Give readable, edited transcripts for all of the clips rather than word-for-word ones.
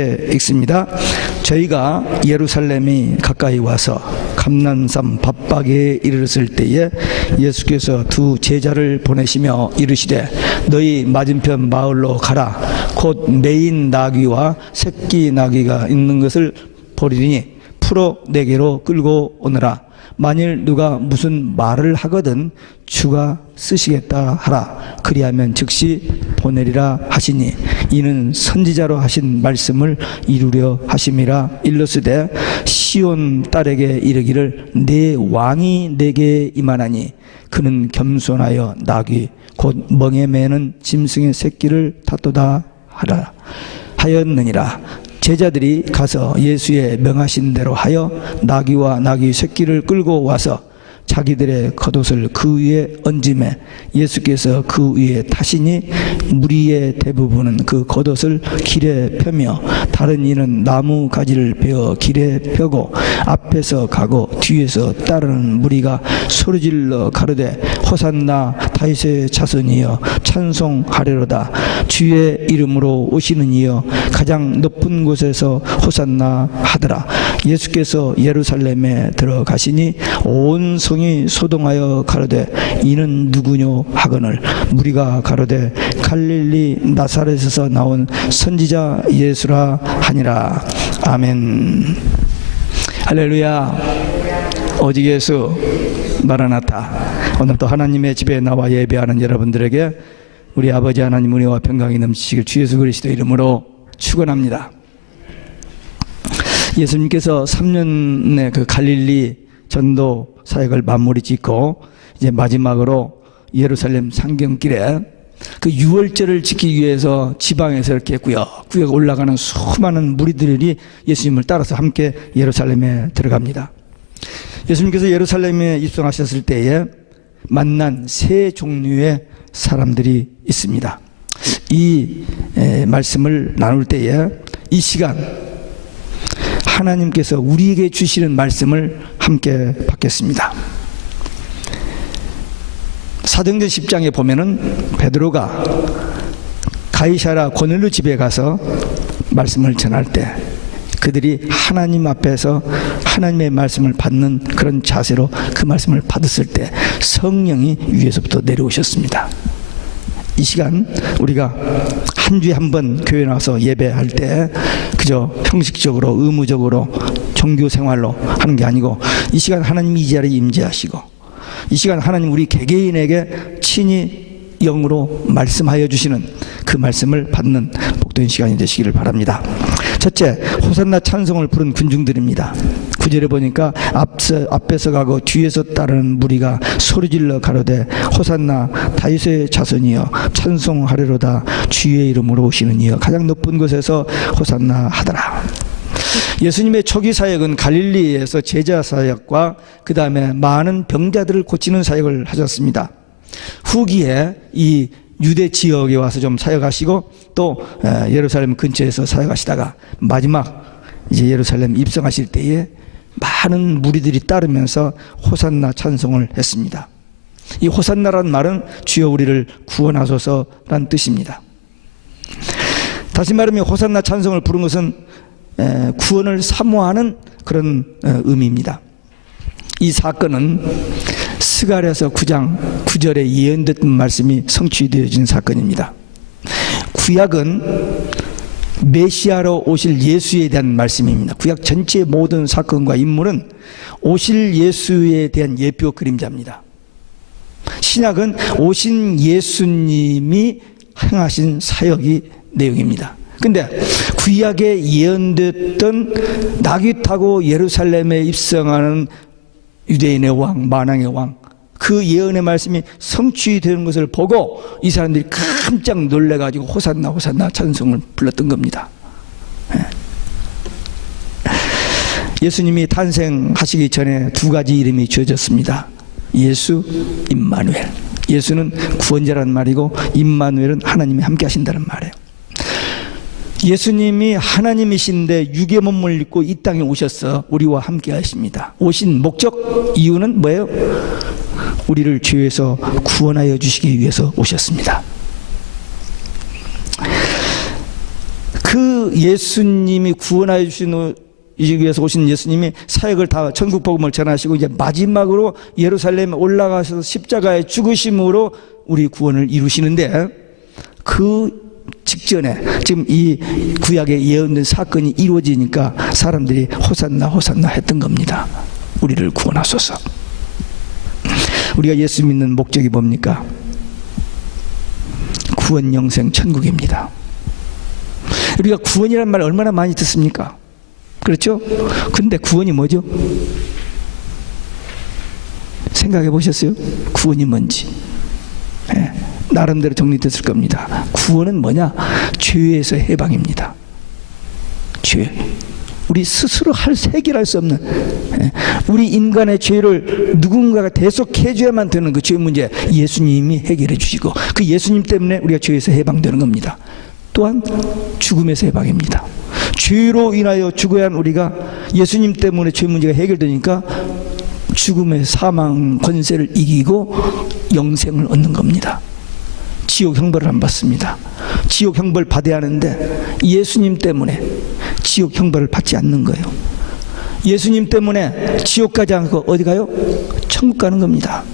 읽습니다. 저희가 예루살렘이 가까이 와서 감난산 밧박에 이르렀을 때에 예수께서 두 제자를 보내시며 이르시되 너희 맞은편 마을로 가라. 곧 매인 나귀와 새끼 나귀가 있는 것을 보리니 풀어 내게로 끌고 오너라. 만일 누가 무슨 말을 하거든 주가 쓰시겠다 하라. 그리하면 즉시 보내리라 하시니 이는 선지자로 하신 말씀을 이루려 하심이라. 일러스되 시온 딸에게 이르기를 내 왕이 내게 임하나니 그는 겸손하여 나귀 곧 멍에 매는 짐승의 새끼를 탔도다 하라 하였느니라. 제자들이 가서 예수의 명하신 대로 하여 나귀와 나귀 새끼를 끌고 와서 자기들의 겉옷을 그 위에 얹음에 예수께서 그 위에 타시니 무리의 대부분은 그 겉옷을 길에 펴며 다른 이는 나무 가지를 베어 길에 펴고 앞에서 가고 뒤에서 따르는 무리가 소리질러 가로되 호산나 다윗의 자손이여 찬송하리로다. 주의 이름으로 오시는 이여 가장 높은 곳에서 호산나 하더라. 예수께서 예루살렘에 들어가시니 온 성이 소동하여 가로되 이는 누구뇨 하거늘 무리가 가로되 갈릴리 나사렛에서 나온 선지자 예수라 하니라. 아멘. 할렐루야. 오직 예수 마라나타. 오늘도 하나님의 집에 나와 예배하는 여러분들에게 우리 아버지 하나님 은혜와 평강이 넘치시길 주 예수 그리스도 이름으로 축원합니다. 예수님께서 3년의 그 갈릴리 전도 사역을 마무리 짓고 이제 마지막으로 예루살렘 상경길에 그 유월절을 지키기 위해서 지방에서 이렇게 구역구역 올라가는 수많은 무리들이 예수님을 따라서 함께 예루살렘에 들어갑니다. 예수님께서 예루살렘에 입성하셨을 때에 만난 세 종류의 사람들이 있습니다. 이 말씀을 나눌 때에 이 시간 하나님께서 우리에게 주시는 말씀을 함께 받겠습니다. 사도행전 10장에 보면은 베드로가 가이사랴 고넬료 집에 가서 말씀을 전할 때 그들이 하나님 앞에서 하나님의 말씀을 받는 그런 자세로 그 말씀을 받았을 때 성령이 위에서부터 내려오셨습니다. 이 시간 우리가 한 주에 한 번 교회 나와서 예배할 때 그저 형식적으로 의무적으로 종교 생활로 하는 게 아니고 이 시간 하나님이 이 자리에 임재하시고 이 시간 하나님 우리 개개인에게 친히 영으로 말씀하여 주시는 그 말씀을 받는 복된 시간이 되시기를 바랍니다. 첫째, 호산나 찬송을 부른 군중들입니다. 9절에 보니까 앞에서 가고 뒤에서 따르는 무리가 소리질러 가로되 호산나 다윗의 자손이여 찬송하리로다. 주의 이름으로 오시는 이여 가장 높은 곳에서 호산나 하더라. 예수님의 초기 사역은 갈릴리에서 제자 사역과 그 다음에 많은 병자들을 고치는 사역을 하셨습니다. 후기에 이 유대 지역에 와서 좀 사역하시고 또 예루살렘 근처에서 사역하시다가 마지막 이제 예루살렘 입성하실 때에 많은 무리들이 따르면서 호산나 찬송을 했습니다. 이 호산나라는 말은 주여 우리를 구원하소서란 뜻입니다. 다시 말하면 호산나 찬송을 부른 것은 구원을 사모하는 그런 의미입니다. 이 사건은 스가랴서 9장 9절에 예언됐던 말씀이 성취되어진 사건입니다. 구약은 메시아로 오실 예수에 대한 말씀입니다. 구약 전체의 모든 사건과 인물은 오실 예수에 대한 예표 그림자입니다. 신약은 오신 예수님이 행하신 사역이 내용입니다. 근데 구약에 예언됐던 나귀 타고 예루살렘에 입성하는 유대인의 왕, 만왕의 왕, 그 예언의 말씀이 성취되는 것을 보고 이 사람들이 깜짝 놀래가지고 호산나 호산나 찬송을 불렀던 겁니다. 예수님이 탄생하시기 전에 두 가지 이름이 주어졌습니다. 예수, 임마누엘. 예수는 구원자라는 말이고 임마누엘은 하나님이 함께 하신다는 말이에요. 예수님이 하나님이신데 육의 몸을 입고 이 땅에 오셔서 우리와 함께 하십니다. 오신 목적, 이유는 뭐예요? 우리를 죄에서 구원하여 주시기 위해서 오셨습니다. 그 그 예수님이 구원하여 주시기 위해서 오신 예수님이 사역을 다 전국 복음을 전하시고 이제 마지막으로 예루살렘에 올라가셔서 십자가에 죽으심으로 우리 구원을 이루시는데, 그 직전에 지금 이 구약에 예언된 사건이 이루어지니까 사람들이 호산나 호산나 했던 겁니다. 우리를 구원하소서. 우리가 예수 믿는 목적이 뭡니까? 구원, 영생, 천국입니다. 우리가 구원이라는 말 얼마나 많이 듣습니까? 그렇죠? 근데 구원이 뭐죠? 생각해 보셨어요? 구원이 뭔지. 네, 나름대로 정리됐을 겁니다. 구원은 뭐냐? 죄에서 해방입니다. 죄. 우리 스스로 해결할 수 없는, 우리 인간의 죄를 누군가가 대속해 줘야만 되는 그 죄 문제, 예수님이 해결해 주시고, 그 예수님 때문에 우리가 죄에서 해방되는 겁니다. 또한 죽음에서 해방입니다. 죄로 인하여 죽어야 한 우리가 예수님 때문에 죄 문제가 해결되니까 죽음의 사망 권세를 이기고 영생을 얻는 겁니다. 지옥 형벌을 안 받습니다. 지옥 형벌 받아야 하는데 예수님 때문에 지옥 형벌을 받지 않는 거예요. 예수님 때문에 지옥 가지 않고 어디 가요? 천국 가는 겁니다.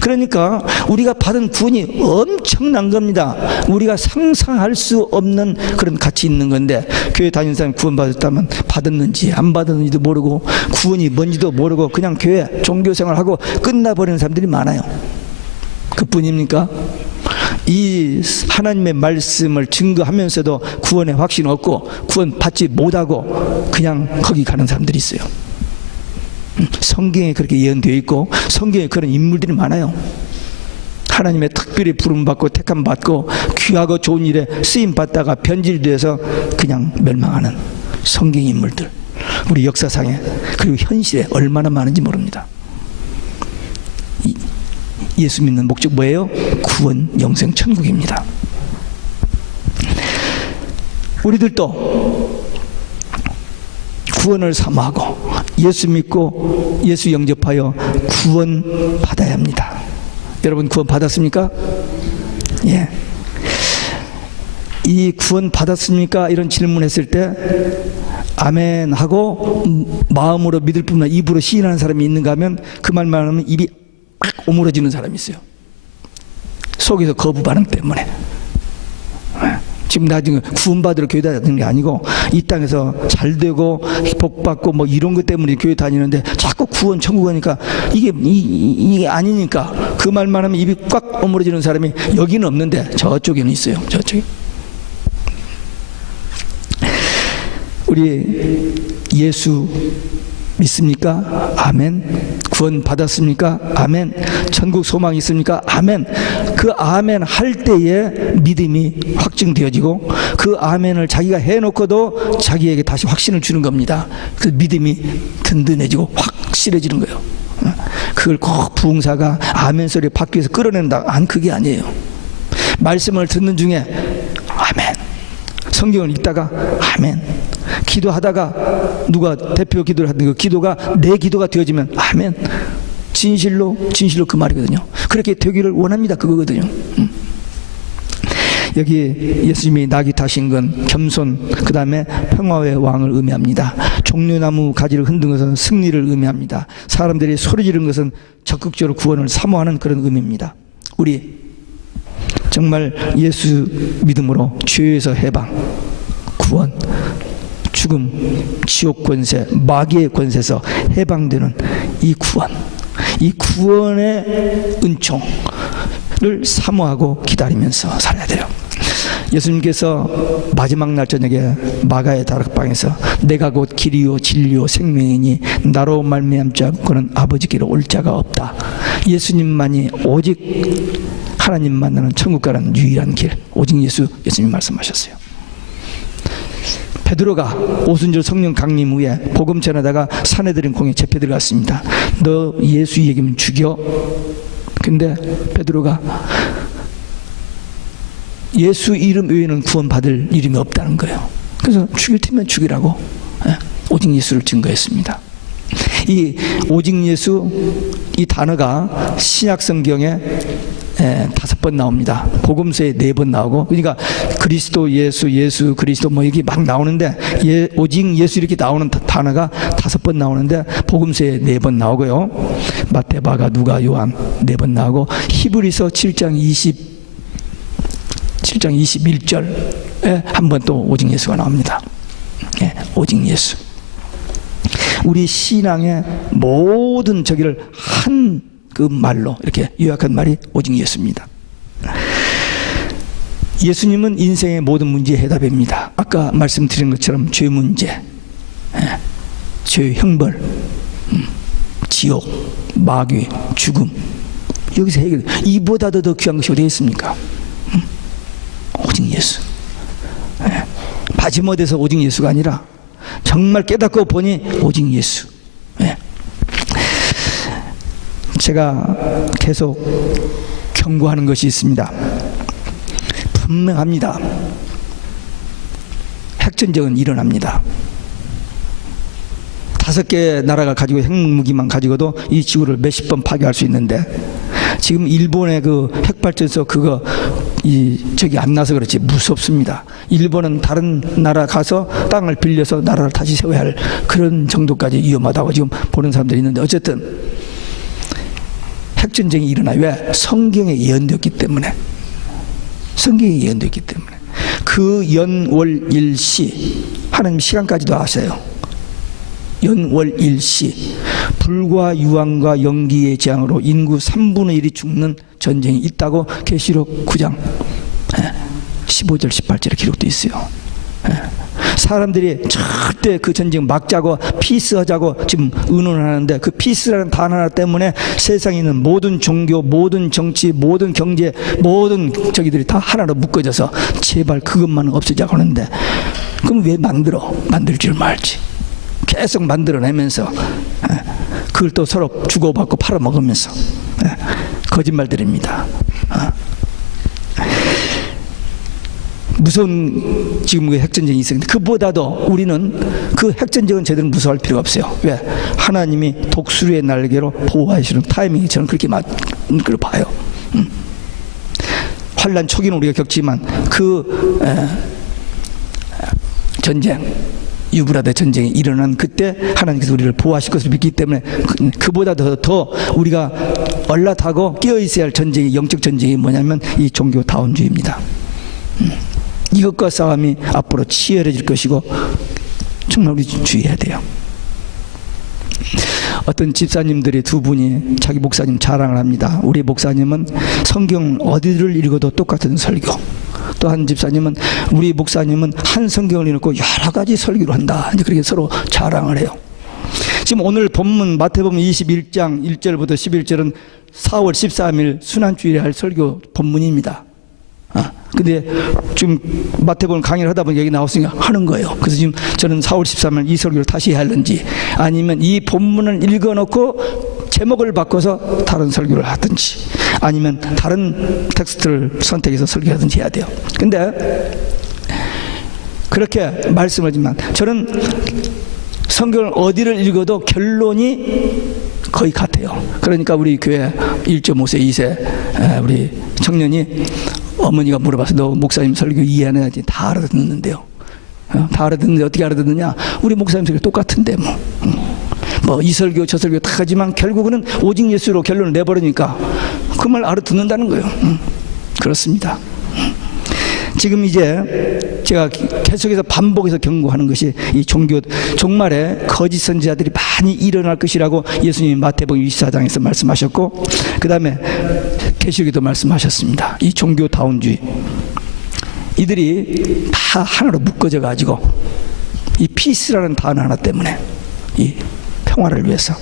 그러니까 우리가 받은 구원이 엄청난 겁니다. 우리가 상상할 수 없는 그런 가치 있는 건데, 교회 다니는 사람이 구원 받았다면 받았는지 안 받았는지도 모르고 구원이 뭔지도 모르고 그냥 교회 종교생활하고 끝나버리는 사람들이 많아요. 그뿐입니까? 이 하나님의 말씀을 증거하면서도 구원의 확신 없고 구원 받지 못하고 그냥 거기 가는 사람들이 있어요. 성경에 그렇게 예언되어 있고 성경에 그런 인물들이 많아요. 하나님의 특별히 부름받고 택함받고 귀하고 좋은 일에 쓰임받다가 변질돼서 그냥 멸망하는 성경 인물들, 우리 역사상에 그리고 현실에 얼마나 많은지 모릅니다. 예수 믿는 목적 뭐예요? 구원, 영생, 천국입니다. 우리들도 구원을 사모하고 예수 믿고 예수 영접하여 구원 받아야 합니다. 여러분 구원 받았습니까? 예. 이 구원 받았습니까? 이런 질문했을 때 아멘 하고 마음으로 믿을 뿐만 아니라 입으로 시인하는 사람이 있는가 하면 그 말만 하면 입이 막 오므러지는 사람이 있어요. 속에서 거부 반응 때문에. 지금 나 지금 구원받으러 교회 다니는 게 아니고 이 땅에서 잘 되고 복 받고 뭐 이런 것 때문에 교회 다니는데 자꾸 구원 천국 하니까 이게 아니니까 그 말만 하면 입이 꽉 오므러지는 사람이 여기는 없는데 저쪽에는 있어요. 저쪽에. 우리 예수 믿습니까? 아멘. 구원 받았습니까? 아멘. 천국 소망이 있습니까? 아멘. 그 아멘 할 때에 믿음이 확증되어지고 그 아멘을 자기가 해놓고도 자기에게 다시 확신을 주는 겁니다. 그 믿음이 든든해지고 확실해지는 거예요. 그걸 꼭 부흥사가 아멘 소리 받기 위해서 끌어낸다. 그게 아니에요. 말씀을 듣는 중에 아멘. 성경을 읽다가 아멘. 기도하다가 누가 대표 기도를 하든 그 기도가 내 기도가 되어지면 아멘. 진실로 그 말이거든요. 그렇게 되기를 원합니다. 그거거든요. 여기 예수님이 낙이 타신 건 겸손, 그 다음에 평화의 왕을 의미합니다. 종려나무 가지를 흔든 것은 승리를 의미합니다. 사람들이 소리 지른 것은 적극적으로 구원을 사모하는 그런 의미입니다. 우리 정말 예수 믿음으로 죄에서 해방, 구원, 죽음, 지옥 권세, 마귀의 권세에서 해방되는 이 구원, 이 구원의 은총을 사모하고 기다리면서 살아야 돼요. 예수님께서 마지막 날 저녁에 마가의 다락방에서 내가 곧 길이요 진리요 생명이니 나로 말미암지 않고는 아버지께로 올 자가 없다. 예수님만이 오직 하나님 만나는 천국 가는 유일한 길, 오직 예수님이 말씀하셨어요. 베드로가 오순절 성령 강림 후에 복음 전하다가 사내들인 공에 잡혀 들어갔습니다. 너 예수 얘기면 죽여. 근데 베드로가 예수 이름 외에는 구원받을 이름이 없다는 거예요. 그래서 죽일 테면 죽이라고 오직 예수를 증거했습니다. 이 오직 예수 이 단어가 신약 성경에 5번 나옵니다. 복음서에 4번 나오고, 그러니까 그리스도 예수, 예수 그리스도 뭐 이게 막 나오는데, 오직 예수 이렇게 나오는 단어가 5번 나오는데, 복음서에 4번 나오고요. 마태, 마가, 누가, 요한 4번 나오고, 히브리서 7장 21절에 한 번 또 오직 예수가 나옵니다. 오직 예수. 우리 신앙의 모든 저기를 한 그 말로 이렇게 요약한 말이 오직 예수입니다. 예수님은 인생의 모든 문제의 해답입니다. 아까 말씀드린 것처럼 죄 문제, 죄의 형벌, 지옥, 마귀, 죽음, 여기서 해결. 이보다도 더 귀한 것이 어디 있습니까? 오직 예수. 바지못해서 오직 예수가 아니라 정말 깨닫고 보니 오직 예수. 제가 계속 경고하는 것이 있습니다. 분명합니다. 핵전쟁은 일어납니다. 5개 나라가 가지고 핵무기만 가지고도 이 지구를 몇십 번 파괴할 수 있는데, 지금 일본의 그 핵발전소 그거 저기 안 나서 그렇지 무섭습니다. 일본은 다른 나라 가서 땅을 빌려서 나라를 다시 세워야 할 그런 정도까지 위험하다고 지금 보는 사람들이 있는데, 어쨌든 핵전쟁이 일어나요. 왜? 성경에 예언되었기 때문에. 성경에 예언되었기 때문에. 그 연월일시, 하나님 시간까지도 아세요. 연월일시, 불과 유황과 연기의 재앙으로 인구 3분의 1이 죽는 전쟁이 있다고 계시록 9장 15절 18절에 기록되어 있어요. 사람들이 절대 그 전쟁 막자고 피스하자고 지금 의논하는데, 그 피스라는 단어 하나 때문에 세상에 있는 모든 종교, 모든 정치, 모든 경제, 모든 저기들이 다 하나로 묶어져서 제발 그것만은 없애자고 하는데, 그럼 왜 만들 줄 말지. 계속 만들어내면서 그걸 또 서로 주고받고 팔아먹으면서 거짓말들입니다. 무서운 지금 그 핵전쟁이 있었는데, 그보다도 우리는 그 핵전쟁은 제대로 무서워할 필요가 없어요. 왜? 하나님이 독수리의 날개로 보호하시는 타이밍이 저는 그렇게 그걸 봐요. 환란 초기는 우리가 겪지만 그 전쟁, 유브라데 전쟁이 일어난 그때 하나님께서 우리를 보호하실 것을 믿기 때문에 그보다 더 우리가 얼라타고 깨어 있어야 할 전쟁이, 영적 전쟁이 뭐냐면 이 종교 다운주의입니다. 이것과 싸움이 앞으로 치열해질 것이고 정말 우리 주의해야 돼요. 어떤 집사님들이 2분이 자기 목사님 자랑을 합니다. 우리 목사님은 성경 어디를 읽어도 똑같은 설교. 또 한 집사님은 우리 목사님은 한 성경을 읽고 여러 가지 설교를 한다. 이제 그렇게 서로 자랑을 해요. 지금 오늘 본문 마태복음 21장 1절부터 11절은 4월 13일 순환주일에 할 설교 본문입니다. 근데 지금 마태복음 강의를 하다 보니 여기 나왔으니까 하는 거예요. 그래서 지금 저는 4월 13일 이 설교를 다시 해야 하는지, 아니면 이 본문을 읽어놓고 제목을 바꿔서 다른 설교를 하든지, 아니면 다른 텍스트를 선택해서 설교하든지 해야 돼요. 근데 그렇게 말씀을 하지만 저는 성경을 어디를 읽어도 결론이 거의 같아요. 그러니까 우리 교회 1.5세, 2세 우리 청년이 어머니가 물어봐서 너 목사님 설교 이해하냐? 다 알아듣는데요. 다 알아듣는데 어떻게 알아듣느냐? 우리 목사님 설교 똑같은데 뭐 이 설교 저 설교 다 하지만 결국은 오직 예수로 결론을 내버리니까 그 말 알아듣는다는 거예요. 그렇습니다. 지금 이제 제가 계속해서 반복해서 경고하는 것이 이 종말에 거짓 선지자들이 많이 일어날 것이라고 예수님이 마태복음 24장에서 말씀하셨고, 그 다음에 계시록에도 말씀하셨습니다. 이 종교다운주의, 이들이 다 하나로 묶어져 가지고 이 피스라는 단어 하나 때문에, 이 평화를 위해서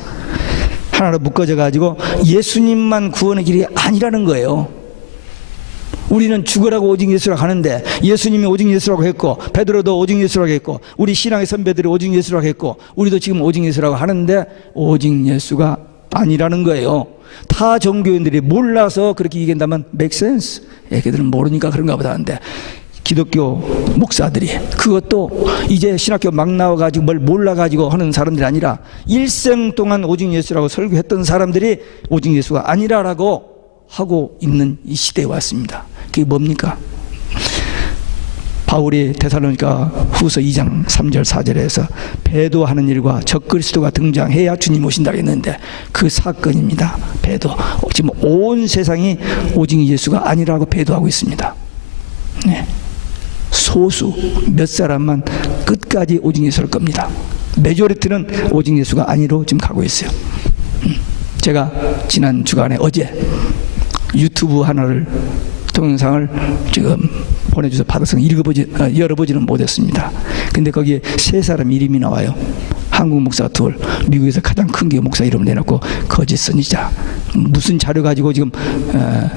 하나로 묶어져 가지고 예수님만 구원의 길이 아니라는 거예요. 우리는 죽으라고 오직 예수라고 하는데, 예수님이 오직 예수라고 했고, 베드로도 오직 예수라고 했고, 우리 신앙의 선배들이 오직 예수라고 했고, 우리도 지금 오직 예수라고 하는데 오직 예수가 아니라는 거예요. 타 종교인들이 몰라서 그렇게 얘기한다면 make sense. 걔들은 모르니까 그런가 보다 하는데, 기독교 목사들이 그것도 이제 신학교 막 나와가지고 뭘 몰라가지고 하는 사람들이 아니라 일생 동안 오직 예수라고 설교했던 사람들이 오직 예수가 아니라라고 배도하고 있는 이 시대에 왔습니다. 그게 뭡니까? 바울이 데살로니가 후서 2장 3절 4절에서 배도하는 일과 적그리스도가 등장해야 주님 오신다고 했는데 그 사건입니다. 배도. 지금 온 세상이 오직 예수가 아니라고 배도하고 있습니다. 네. 소수 몇 사람만 끝까지 오직 예수를 겁니다. 메조리티는 오직 예수가 아니로 지금 가고 있어요. 제가 지난 주간에 어제 유튜브 하나를 동영상을 지금 보내주셔서 받아서 열어보지는 못했습니다. 근데 거기에 세 사람 이름이 나와요. 한국 목사 둘, 미국에서 가장 큰 게 목사 이름을 내놓고 거짓 선지자. 무슨 자료 가지고 지금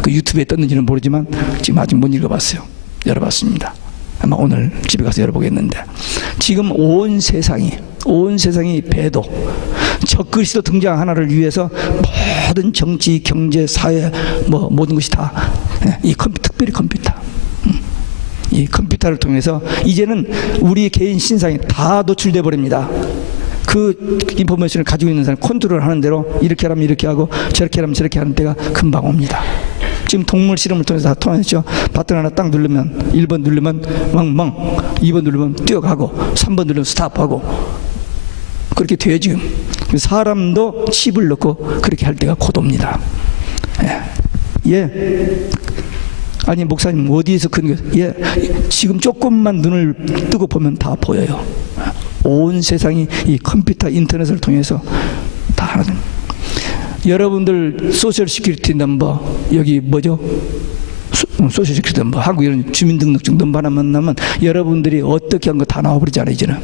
그 유튜브에 떴는지는 모르지만 지금 아직 못 읽어봤어요. 열어봤습니다. 아마 오늘 집에 가서 열어보겠는데, 지금 온 세상이 배도, 적그리스도 등장 하나를 위해서 모든 정치, 경제, 사회, 모든 것이 다 이 특별히 컴퓨터, 이 컴퓨터를 통해서 이제는 우리 개인 신상이 다 노출돼 버립니다. 그 인포메이션을 가지고 있는 사람이 컨트롤 하는 대로 이렇게 하면 이렇게 하고 저렇게 하면 저렇게 하는 때가 금방 옵니다. 지금 동물 실험을 통해서 다 통했죠. 버튼 하나 딱 누르면 1번 누르면 멍멍, 2번 누르면 뛰어가고 3번 누르면 스탑하고 그렇게 돼요. 지금 사람도 칩을 넣고 그렇게 할 때가 곧 옵니다. 예. 아니 목사님 어디에서 그런 거? 예. 지금 조금만 눈을 뜨고 보면 다 보여요. 온 세상이 이 컴퓨터 인터넷을 통해서 다 하는. 여러분들 소셜 시큐리티 넘버 여기 뭐죠? 소셜 시큐리티 넘버, 한국 이런 주민등록증 넘버 하나만 나면 여러분들이 어떻게 한 거 다 나와버리잖아요 이제는.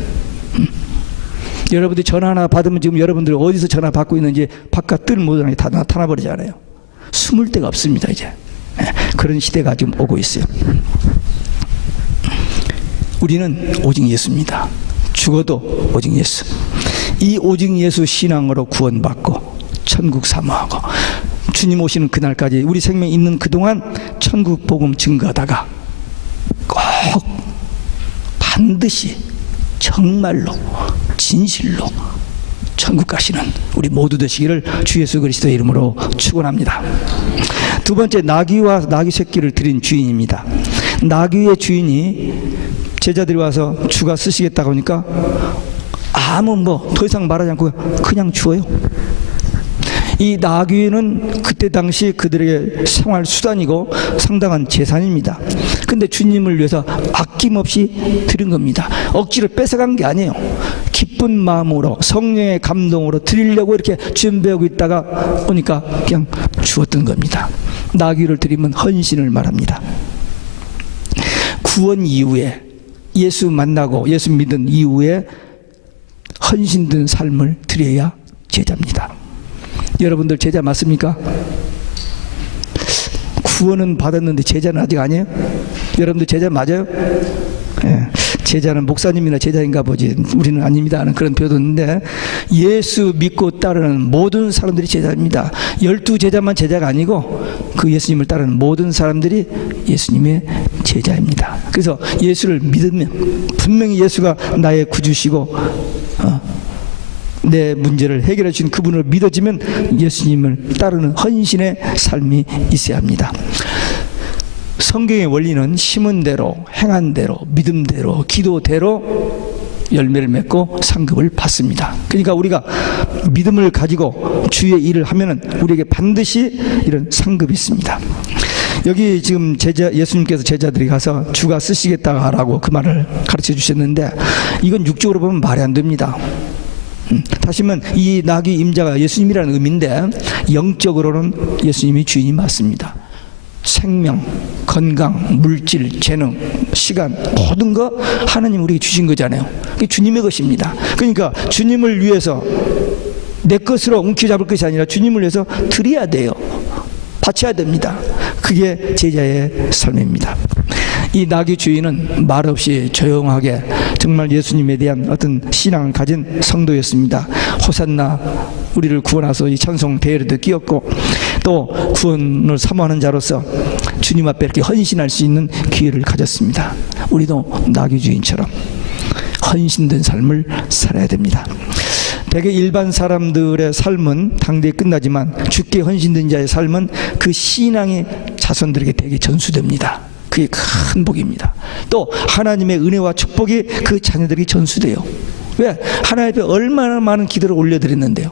여러분들이 전화 하나 받으면 지금 여러분들이 어디서 전화 받고 있는지 바깥 뜰 모든 게 다 나타나 버리잖아요. 숨을 데가 없습니다 이제. 그런 시대가 지금 오고 있어요. 우리는 오직 예수입니다. 죽어도 오직 예수. 이 오직 예수 신앙으로 구원받고 천국 사모하고 주님 오시는 그날까지 우리 생명 있는 그동안 천국 복음 증거하다가 꼭 반드시 정말로 진실로 천국 가시는 우리 모두 되시기를 주 예수 그리스도의 이름으로 축원합니다. 두 번째, 나귀와 나귀 새끼를 드린 주인입니다. 나귀의 주인이 제자들이 와서 주가 쓰시겠다고 하니까 아무 더 이상 말하지 않고 그냥 주어요. 이 나귀는 그때 당시 그들에게 생활 수단이고 상당한 재산입니다. 근데 주님을 위해서 아낌없이 드린 겁니다. 억지로 뺏어간 게 아니에요. 기쁜 마음으로 성령의 감동으로 드리려고 이렇게 준비하고 있다가 보니까 그냥 주었던 겁니다. 나귀를 드리면 헌신을 말합니다. 구원 이후에 예수 만나고 예수 믿은 이후에 헌신된 삶을 드려야 제자입니다. 여러분들 제자 맞습니까? 구원은 받았는데 제자는 아직 아니에요? 여러분들 제자 맞아요? 예. 제자는 목사님이나 제자인가 보지 우리는 아닙니다 하는 그런 표현인데, 예수 믿고 따르는 모든 사람들이 제자입니다. 12제자만 제자가 아니고 그 예수님을 따르는 모든 사람들이 예수님의 제자입니다. 그래서 예수를 믿으면 분명히 예수가 나의 구주시고 내 문제를 해결해 주신 그분을 믿어지면 예수님을 따르는 헌신의 삶이 있어야 합니다. 성경의 원리는 심은 대로, 행한 대로, 믿음대로, 기도대로 열매를 맺고 상급을 받습니다. 그러니까 우리가 믿음을 가지고 주의 일을 하면은 우리에게 반드시 이런 상급이 있습니다. 여기 지금 예수님께서 제자들이 가서 주가 쓰시겠다라고 그 말을 가르쳐 주셨는데, 이건 육적으로 보면 말이 안 됩니다. 다시 말하면 이 나귀 임자가 예수님이라는 의미인데, 영적으로는 예수님이 주인이 맞습니다. 생명, 건강, 물질, 재능, 시간, 모든 거 하나님 우리에게 주신 거잖아요. 그게 주님의 것입니다. 그러니까 주님을 위해서 내 것으로 움켜잡을 것이 아니라 주님을 위해서 드려야 돼요. 바쳐야 됩니다. 그게 제자의 삶입니다. 이 나귀 주인은 말없이 조용하게 정말 예수님에 대한 어떤 신앙을 가진 성도였습니다. 호산나 우리를 구원하소 이 찬송 대열에도 끼었고, 또 구원을 사모하는 자로서 주님 앞에 이렇게 헌신할 수 있는 기회를 가졌습니다. 우리도 나귀 주인처럼 헌신된 삶을 살아야 됩니다. 대개 일반 사람들의 삶은 당대에 끝나지만 주께 헌신된 자의 삶은 그 신앙의 자손들에게 대개 전수됩니다. 그게 큰 복입니다. 또 하나님의 은혜와 축복이 그 자녀들에게 전수돼요. 왜? 하나님 앞에 얼마나 많은 기도를 올려드렸는데요.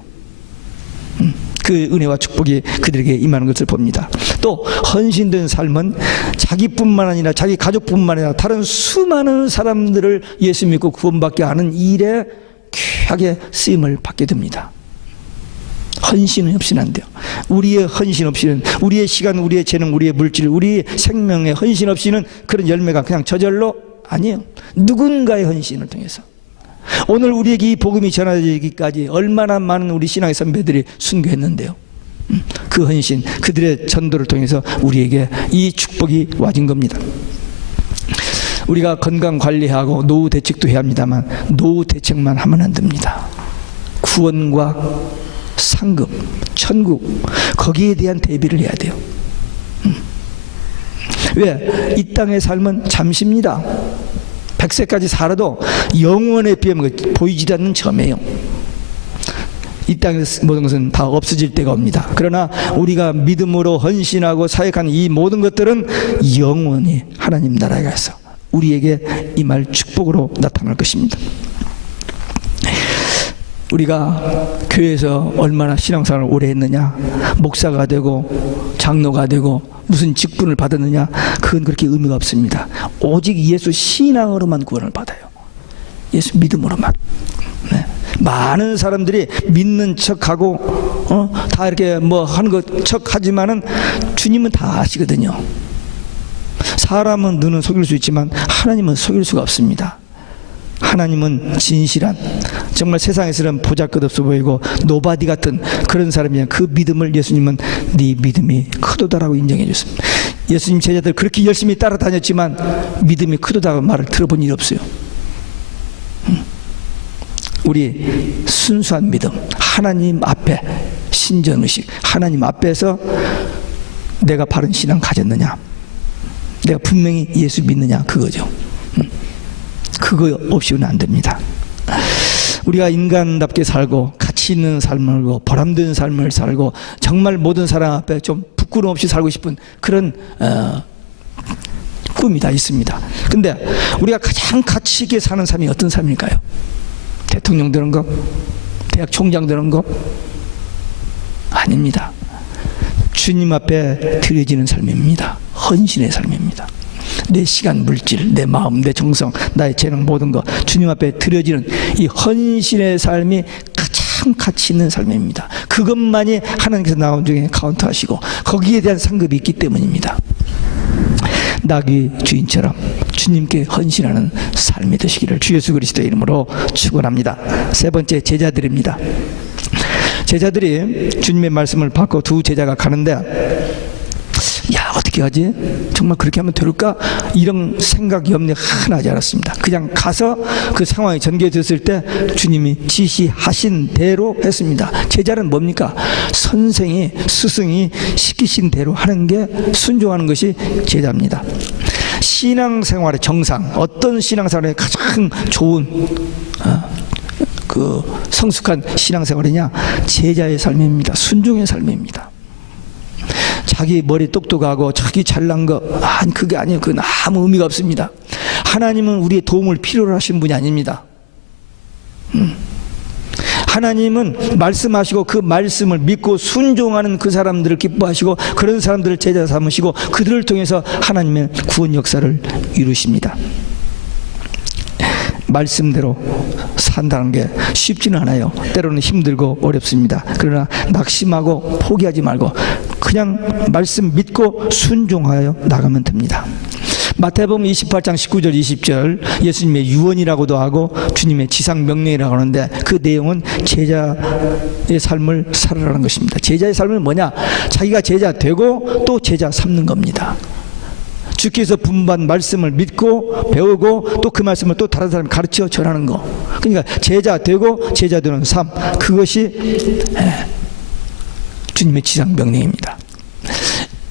그 은혜와 축복이 그들에게 임하는 것을 봅니다. 또 헌신된 삶은 자기뿐만 아니라 자기 가족뿐만 아니라 다른 수많은 사람들을 예수 믿고 구원받게 하는 일에 귀하게 쓰임을 받게 됩니다. 헌신 없이는 안 돼요. 우리의 헌신 없이는, 우리의 시간, 우리의 재능, 우리의 물질, 우리의 생명의 헌신 없이는 그런 열매가 그냥 저절로 아니에요. 누군가의 헌신을 통해서. 오늘 우리에게 이 복음이 전해지기까지 얼마나 많은 우리 신앙의 선배들이 순교했는데요. 그 헌신, 그들의 전도를 통해서 우리에게 이 축복이 와진 겁니다. 우리가 건강 관리하고 노후 대책도 해야 합니다만 노후 대책만 하면 안 됩니다. 구원과 상급, 천국, 거기에 대한 대비를 해야 돼요. 왜? 이 땅의 삶은 잠시입니다. 100세까지 살아도 영원에 비하면 보이지 않는 점이에요. 이 땅에서 모든 것은 다 없어질 때가 옵니다. 그러나 우리가 믿음으로 헌신하고 사역하는 이 모든 것들은 영원히 하나님 나라에 가서 우리에게 임할 축복으로 나타날 것입니다. 우리가 교회에서 얼마나 신앙생활을 오래 했느냐, 목사가 되고 장로가 되고 무슨 직분을 받았느냐, 그건 그렇게 의미가 없습니다. 오직 예수 신앙으로만 구원을 받아요. 예수 믿음으로만. 네. 많은 사람들이 믿는 척하고 다 이렇게 뭐 하는 것 척하지만은 주님은 다 아시거든요. 사람은 눈은 속일 수 있지만 하나님은 속일 수가 없습니다. 하나님은 진실한, 정말 세상에서는 보잘것없어 보이고 노바디 같은 그런 사람이야. 그 믿음을 예수님은 네 믿음이 크도다라고 인정해 줬습니다. 예수님 제자들 그렇게 열심히 따라다녔지만 믿음이 크도다라고 말을 들어본 일 없어요. 우리 순수한 믿음, 하나님 앞에 신전의식, 하나님 앞에서 내가 바른 신앙 가졌느냐, 내가 분명히 예수 믿느냐, 그거죠. 그거 없이는 안 됩니다. 우리가 인간답게 살고 가치 있는 삶을 살고 보람된 삶을 살고 정말 모든 사람 앞에 좀 부끄러움 없이 살고 싶은 그런 꿈이 다 있습니다. 근데 우리가 가장 가치 있게 사는 삶이 어떤 삶일까요? 대통령 되는 거? 대학 총장 되는 거? 아닙니다. 주님 앞에 드려지는 삶입니다. 헌신의 삶입니다. 내 시간, 물질, 내 마음, 내 정성, 나의 재능 모든 것 주님 앞에 드려지는 이 헌신의 삶이 가장 가치 있는 삶입니다. 그것만이 하나님께서 나온 중에 카운트하시고 거기에 대한 상급이 있기 때문입니다. 나귀 주인처럼 주님께 헌신하는 삶이 되시기를 주 예수 그리스도의 이름으로 축원합니다. 세 번째, 제자들입니다. 제자들이 주님의 말씀을 받고 두 제자가 가는데 야, 어떻게 하지? 정말 그렇게 하면 될까? 이런 생각 염려 하나 하지 않았습니다. 그냥 가서 그 상황이 전개됐을 때 주님이 지시하신 대로 했습니다. 제자는 뭡니까? 선생이, 스승이 시키신 대로 하는 게, 순종하는 것이 제자입니다. 신앙생활의 정상, 어떤 신앙생활에 가장 좋은 그 성숙한 신앙생활이냐? 제자의 삶입니다. 순종의 삶입니다. 자기 머리 똑똑하고 자기 잘난 거, 아니 그게 아니에요. 그건 아무 의미가 없습니다. 하나님은 우리의 도움을 필요로 하신 분이 아닙니다. 하나님은 말씀하시고 그 말씀을 믿고 순종하는 그 사람들을 기뻐하시고 그런 사람들을 제자 삼으시고 그들을 통해서 하나님의 구원 역사를 이루십니다. 말씀대로 산다는 게 쉽지는 않아요. 때로는 힘들고 어렵습니다. 그러나 낙심하고 포기하지 말고 그냥 말씀 믿고 순종하여 나가면 됩니다. 마태복음 28장 19절 20절 예수님의 유언이라고도 하고 주님의 지상 명령이라고 하는데 그 내용은 제자의 삶을 살아라는 것입니다. 제자의 삶은 뭐냐? 자기가 제자 되고 또 제자 삼는 겁니다. 주께서 분반 말씀을 믿고 배우고 또 그 말씀을 또 다른 사람이 가르쳐 전하는 거. 그러니까 제자 되고 제자 되는 삶, 그것이 주님의 지상 명령입니다.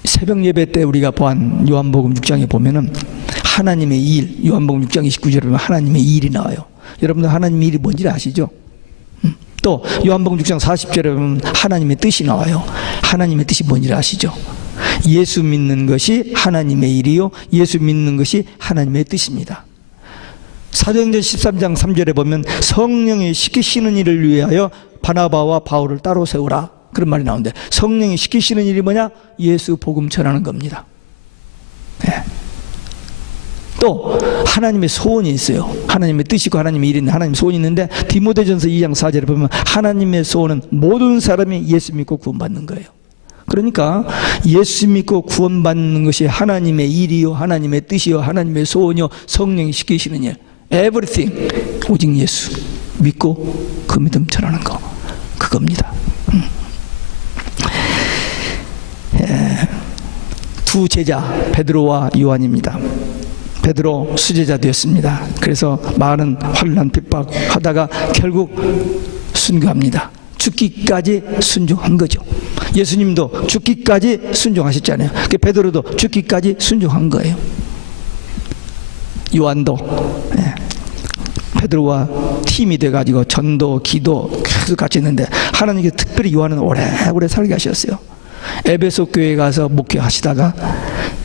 새벽 예배 때 우리가 보한 요한복음 6장에 보면은 하나님의 일, 요한복음 6장 29절에 보면 하나님의 일이 나와요. 여러분들 하나님의 일이 뭔지 아시죠? 또 요한복음 6장 40절에 보면 하나님의 뜻이 나와요. 하나님의 뜻이 뭔지 아시죠? 예수 믿는 것이 하나님의 일이요, 예수 믿는 것이 하나님의 뜻입니다. 사도행전 13장 3절에 보면 성령이 시키시는 일을 위하여 바나바와 바울을 따로 세우라, 그런 말이 나오는데, 성령이 시키시는 일이 뭐냐? 예수 복음 전하는 겁니다. 네. 또 하나님의 소원이 있어요. 하나님의 뜻이고 하나님의 일인데 하나님의 소원이 있는데, 디모데전서 2장 4절에 보면 하나님의 소원은 모든 사람이 예수 믿고 구원받는 거예요. 그러니까 예수 믿고 구원받는 것이 하나님의 일이요, 하나님의 뜻이요, 하나님의 소원이요, 성령이 시키시는 일, everything, 오직 예수 믿고 그 믿음 전하는 거, 그겁니다. 두 제자 베드로와 요한입니다. 베드로 수제자 되었습니다. 그래서 많은 환난 핍박하다가 결국 순교합니다. 죽기까지 순종한 거죠. 예수님도 죽기까지 순종하셨잖아요. 베드로도 죽기까지 순종한 거예요. 요한도 베드로와 팀이 돼가지고 전도, 기도 계속 같이 했는데, 하나님께 특별히 요한은 오래오래 살게 하셨어요. 에베소 교회에 가서 목회하시다가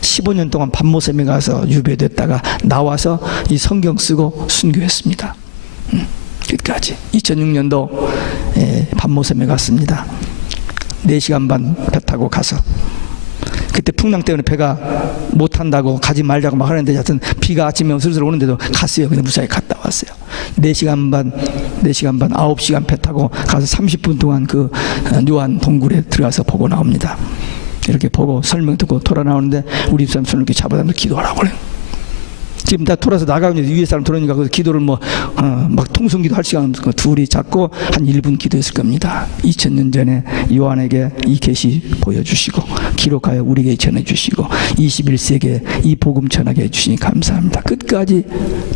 15년 동안 반모섬에 가서 유배됐다가 나와서 이 성경 쓰고 순교했습니다. 끝까지. 2006년도 반모섬에 갔습니다. 4시간 반 배 타고 가서, 그때 풍랑 때문에 배가 못 탄다고 가지 말자고 막 하는데, 하여튼 비가 아침에 슬슬 오는데도 갔어요. 근데 무사히 갔다 왔어요. 4시간 반 9시간 배 타고 가서 30분 동안 그 요한 동굴에 들어가서 보고 나옵니다. 이렇게 보고 설명 듣고 돌아 나오는데, 우리 집사람 손을 이렇게 잡아다가 기도하라고 그래요. 지금 다 돌아서 나가고 위에 사람 들어오니까 그 기도를 막 통성기도 할 시간 없고 둘이 잡고 한 1분 기도했을 겁니다. 2000년 전에 요한에게 이 계시 보여주시고 기록하여 우리에게 전해주시고 21세기에 이 복음 전하게 해주시니 감사합니다. 끝까지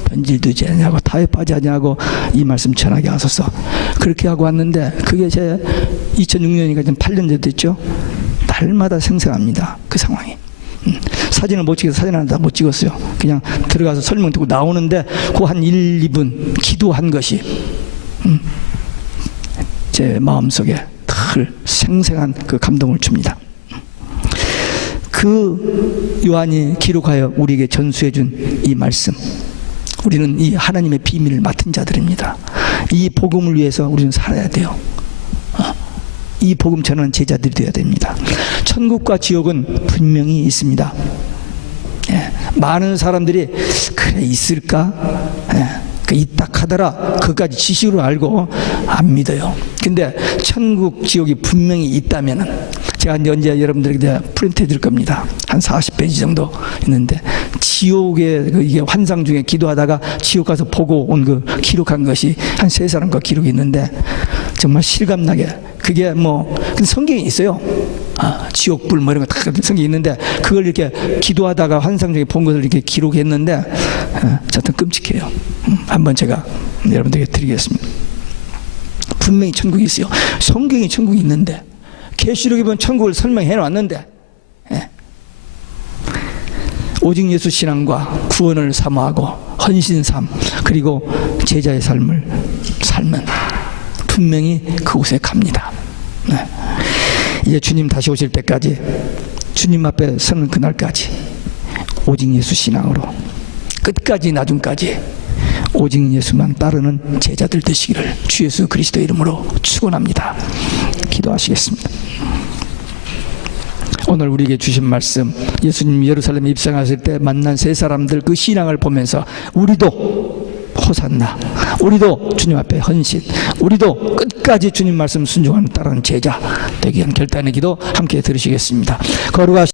변질되지 않냐고 타협하지 않냐고 이 말씀 전하게 하소서. 그렇게 하고 왔는데, 그게 제 2006년이니까 지금 8년 됐죠. 날마다 생생합니다. 그 상황이. 사진을 못 찍어서 사진 하나 다 못 찍었어요. 그냥 들어가서 설명 듣고 나오는데 그 한 1, 2분 기도한 것이 제 마음속에 늘 생생한 그 감동을 줍니다. 그 요한이 기록하여 우리에게 전수해 준 이 말씀, 우리는 이 하나님의 비밀을 맡은 자들입니다. 이 복음을 위해서 우리는 살아야 돼요. 이 복음 전하는 제자들이 되어야 됩니다. 천국과 지옥은 분명히 있습니다. 많은 사람들이 그래 있을까? 있다 하더라. 그것까지 지식으로 알고 안 믿어요. 근데 천국, 지옥이 분명히 있다면, 제가 언제 여러분들에게 프린트 해줄 겁니다. 한 40페이지 정도 있는데, 지옥의 이게 환상 중에 기도하다가 지옥 가서 보고 온 그 기록한 것이 한 3사람과 기록이 있는데, 정말 실감나게, 그게 근데 성경에 있어요. 지옥불 이런 거 다 성경에 있는데, 그걸 이렇게 기도하다가 환상 중에 본 것을 이렇게 기록했는데, 저한테 끔찍해요. 한번 제가 여러분들에게 드리겠습니다. 분명히 천국이 있어요. 성경에 천국이 있는데, 계시록에 보면 천국을 설명해 놨는데, 오직 예수 신앙과 구원을 사모하고 헌신삼, 그리고 제자의 삶을 살면 분명히 그곳에 갑니다. 이제 주님 다시 오실 때까지, 주님 앞에 서는 그날까지 오직 예수 신앙으로 끝까지, 나중까지 오직 예수만 따르는 제자들 되시기를 주 예수 그리스도 이름으로 축원합니다. 기도하시겠습니다. 오늘 우리에게 주신 말씀, 예수님 예루살렘에 입성하실 때 만난 3사람들 그 신앙을 보면서 우리도 호산나, 우리도 주님 앞에 헌신, 우리도 끝까지 주님 말씀 순종하는 따르는 제자 되기 위한 결단의 기도 함께 들으시겠습니다. 거룩하신